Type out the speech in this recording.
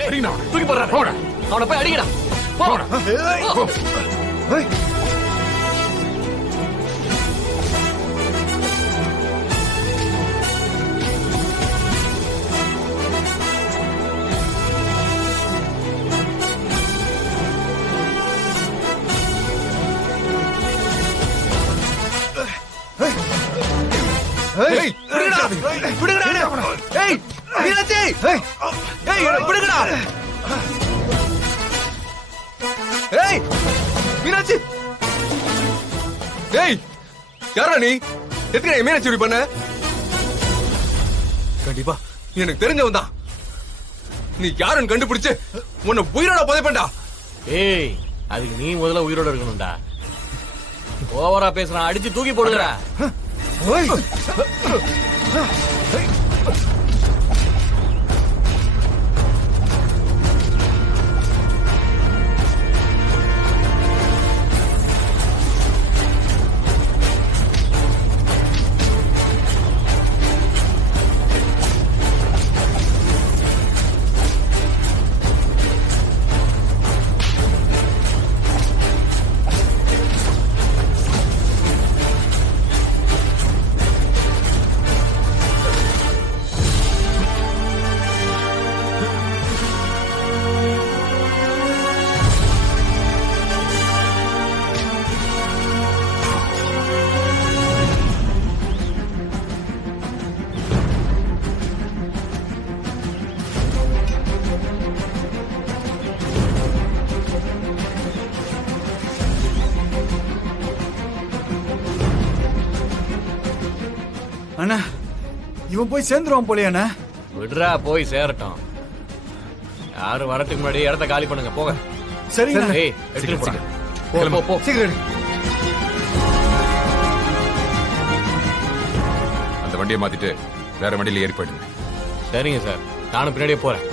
தூக்கி போடுறா அவனை போய் அடிக்கடா போடா. மீனாட்சி யாரா நீ? எதுக்கு மீனாட்சி இப்படி பண்ண? கண்டிப்பா நீ எனக்கு தெரிஞ்சவன் தான். நீ யாருன்னு கண்டுபிடிச்சு உன்னை உயிரோட புதைப்பேன்டா. ஏய் அதுக்கு நீ முதல்ல உயிரோட இருக்கணும்டா. ஓவரா பேசுறான், அடிச்சு தூக்கி போடுறா. அண்ணா இவன் போய் சேர்ந்துருவான் போலே அண்ணா. விடுறா போய் சேரட்டும். யாரும் வரதுக்கு முன்னாடி இடத்த காலி பண்ணுங்க போக. சரி ஏய் எடுத்துட்டு போடா. போ போ சீக்கிரம். அந்த வண்டியை மாத்திட்டு வேற வண்டியில ஏறி போயிடுங்க. சரிங்க சார், நானும் பின்னாடியே போறேன்.